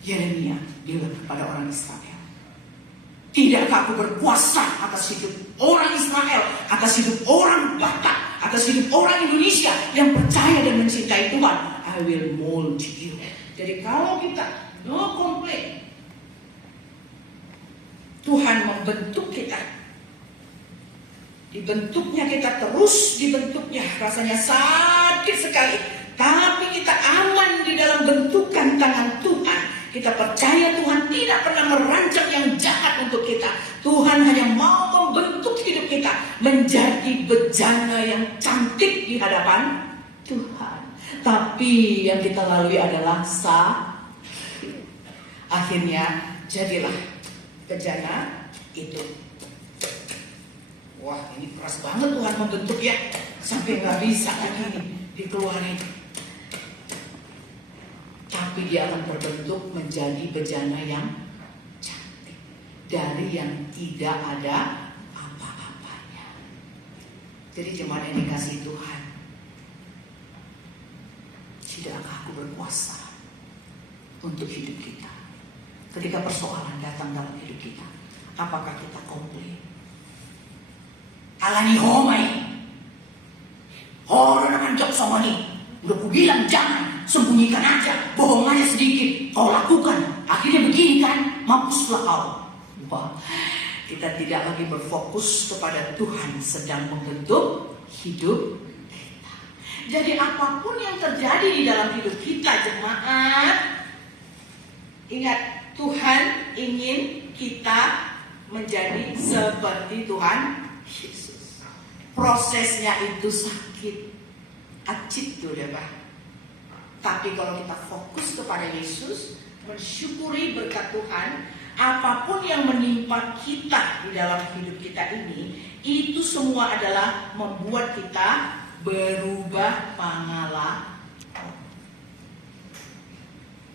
Yeremia bilang kepada orang Israel, tidakkah aku berkuasa atas hidup orang Israel, atas hidup orang Batak, atas hidup orang Indonesia yang percaya dan mencintai Tuhan? I will mold you. Jadi kalau kita no complain, Tuhan membentuk kita. Dibentuknya kita terus dibentuknya, rasanya sakit sekali. Tapi kita aman di dalam bentukan tangan Tuhan. Kita percaya Tuhan tidak pernah merancang yang jahat untuk kita. Tuhan hanya mau membentuk hidup kita menjadi bejana yang cantik di hadapan Tuhan. Tapi yang kita lalui adalah akhirnya jadilah bejana itu. Wah, ini keras banget Tuhan membentuk ya, sampai nggak bisa lagi dikeluarin. Tapi dia akan terbentuk menjadi bejana yang cantik dari yang tidak ada apa-apanya. Jadi jemaat yang dikasihi Tuhan, tidakkah aku berkuasa untuk hidup kita? Ketika persoalan datang dalam hidup kita, apakah kita komplain? Alani homai, orang dengan jok somoni, udah ku bilang jangan, sembunyikan aja, bohong aja sedikit, kau lakukan, akhirnya begini kan, mampuslah kau. Wah, kita tidak lagi berfokus kepada Tuhan sedang membentuk hidup kita. Jadi apapun yang terjadi di dalam hidup kita, jemaat, ingat Tuhan ingin kita menjadi seperti Tuhan Yesus. Prosesnya itu sakit, acit tuh deh Pak. Tapi kalau kita fokus kepada Yesus, mensyukuri berkat Tuhan, apapun yang menimpa kita di dalam hidup kita ini, itu semua adalah membuat kita berubah pangala.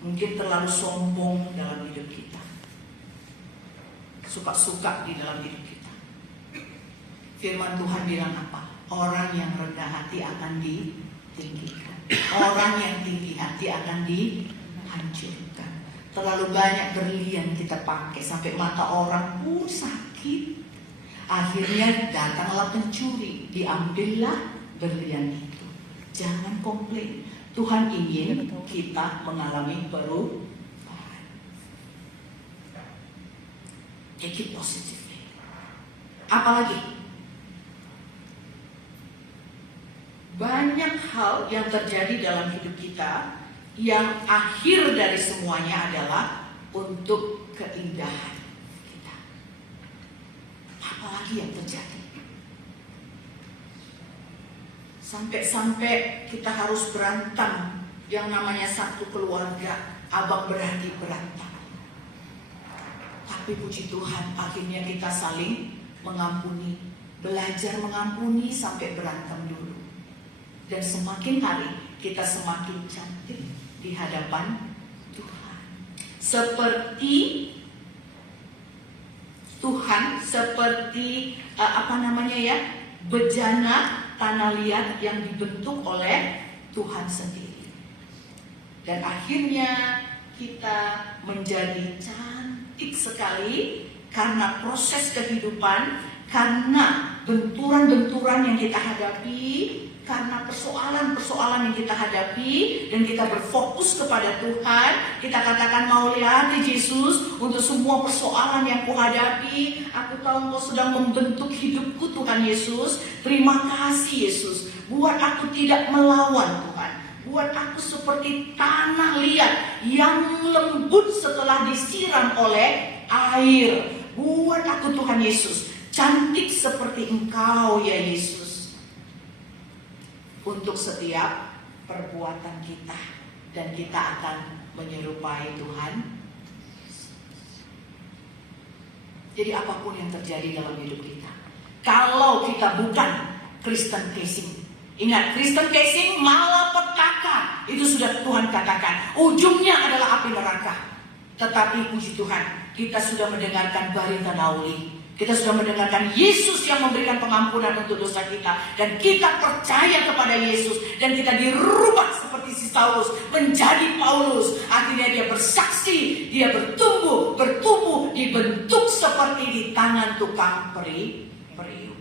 Mungkin terlalu sombong dalam hidup kita, suka-suka di dalam hidup kita. Firman Tuhan bilang apa? Orang yang rendah hati akan ditinggikan, orang yang tinggi hati akan dihancurkan. Terlalu banyak berlian kita pakai sampai mata orang pun sakit. Akhirnya datanglah pencuri, diambillah berlian itu. Jangan komplain. Tuhan ingin kita mengalami perubahan. Take it positively. Apalagi? Banyak hal yang terjadi dalam hidup kita yang akhir dari semuanya adalah untuk keindahan kita. Apalagi yang terjadi? Sampai-sampai kita harus berantem. Yang namanya satu keluarga, abang beradik berantem. Tapi puji Tuhan, akhirnya kita saling mengampuni. Belajar mengampuni sampai berantem dulu. Dan semakin hari kita semakin cantik di hadapan Tuhan. Seperti Tuhan, seperti bejana tanah liat yang dibentuk oleh Tuhan sendiri. Dan akhirnya kita menjadi cantik sekali karena proses kehidupan, karena benturan-benturan yang kita hadapi, karena persoalan-persoalan yang kita hadapi, dan kita berfokus kepada Tuhan. Kita katakan, mau lihat Yesus, untuk semua persoalan yang kuhadapi, aku tahu Engkau sedang membentuk hidupku Tuhan Yesus. Terima kasih Yesus, buat aku tidak melawan Tuhan, buat aku seperti tanah liat yang lembut setelah disiram oleh air. Buat aku Tuhan Yesus cantik seperti Engkau ya Yesus. Untuk setiap perbuatan kita, dan kita akan menyerupai Tuhan. Jadi apapun yang terjadi dalam hidup kita, kalau kita bukan Kristen casing, ingat, Kristen casing malapetaka, itu sudah Tuhan katakan, ujungnya adalah api neraka. Tetapi puji Tuhan, kita sudah mendengarkan berita Nauli. Kita sudah mendengarkan Yesus yang memberikan pengampunan untuk dosa kita. Dan kita percaya kepada Yesus. Dan kita dirubah seperti si Saulus menjadi Paulus. Akhirnya dia bersaksi dia bertumbuh, dibentuk seperti di tangan tukang periuk.